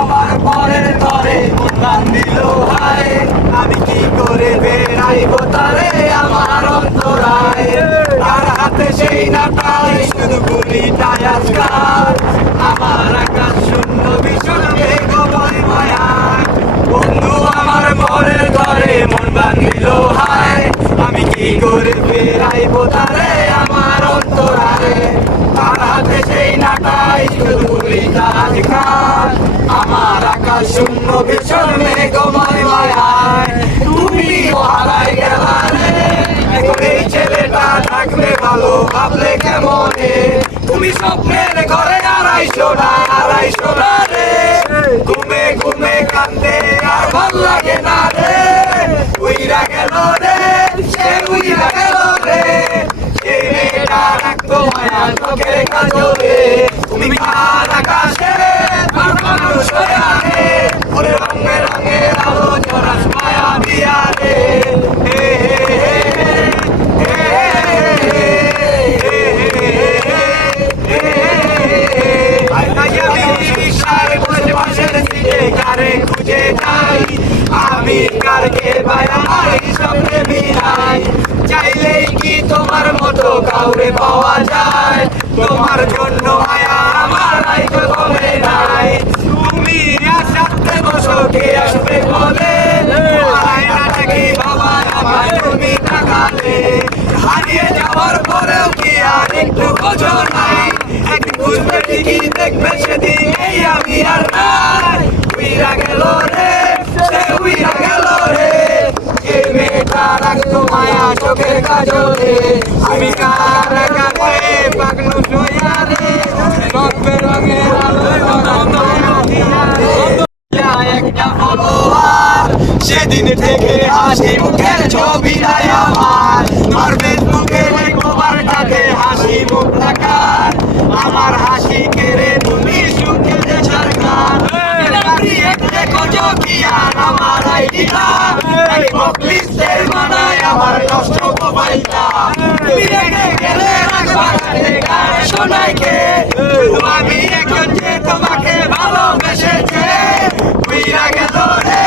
আমার পরের ঘরে মন বান্ধিল হায়, আমি কি করে বেড়াইব তারে আমার অন্তরায়। তার হাতে সেই নাটাই শুধু গুলিটাই আজকাল, আমার আকাশ শূন্য ভীষণ মেঘময় মায়ায়। বন্ধু আমার পরের ঘরে মন বান্ধিল হায়, আমি কি করে বেড়াইব তারে আমার অন্তরায়। তার হাতে সেই নাটাই শুধু গুলিটা আজকাল, আমার আকাশ শূন্য ভীষণ মেঘময় মায়ায়। তুমিও হারাই গেলা রে, এখন এই ছেলেটা থাকবে ভালো ভাবলে কেমনে। তুমি স্বপ্নের ঘরে আড়াইশো না রে, ঘুমে ঘুমে কান্দে আর ভাল লাগে না রে। উইরা গেল রে, সে উইরা গেল রে, সে মেয়েটা রাখতো মায়া চোখের কাজলে। তুমি কার আকাশে মানুষ হইয়া রে, ওরে রঙে রঙে আলো জরাস মায়া দিয়া রে। খুঁজে যাই আমি কারকে বায়াই সামনে মিলাই, চাইলেই কি তোমার মতো কাউরে পাওয়া যায়। তোমার জন্য মায়া আমার আইতো কমে নাই, তুমি আসাতে বসো কে আসবে বলে। আয়না নাকি বাবা আমার তুমি তাকালে, হারিয়ে যাওয়ার পরেও কি আর একটু বোঝো নাই। একদিন বুঝবে ঠিকই দেখবে সেদিন এই আমি আর নাই। উইরা গেল রে, সে উইরা গেল রে, যে মেয়েটা রাখতো মায়া চোখের কাজলে। আমি কার কাছে পাগলু সইয়া রে, রঙে রঙে আলো মায়া দিয়া রে। একটা ফলোয়ার সেদিন থেকে হাসি মুখের ছবি নাই আমার, আর ফেসবুকে কভারটাতে হাসি মুখ দেখার। আমার হাসি কেড়ে তুমি সুখে দেশার গান, দেখো কি আর আমার আইডিয়া লিস্টের মানায় আমার নষ্ট মোবাইলটা। তুমি রেখে গেলে রাখবা শোনাই কে, আমি একজন যে তোমাকে ভালোবেসেছে। উইরা গেল রে,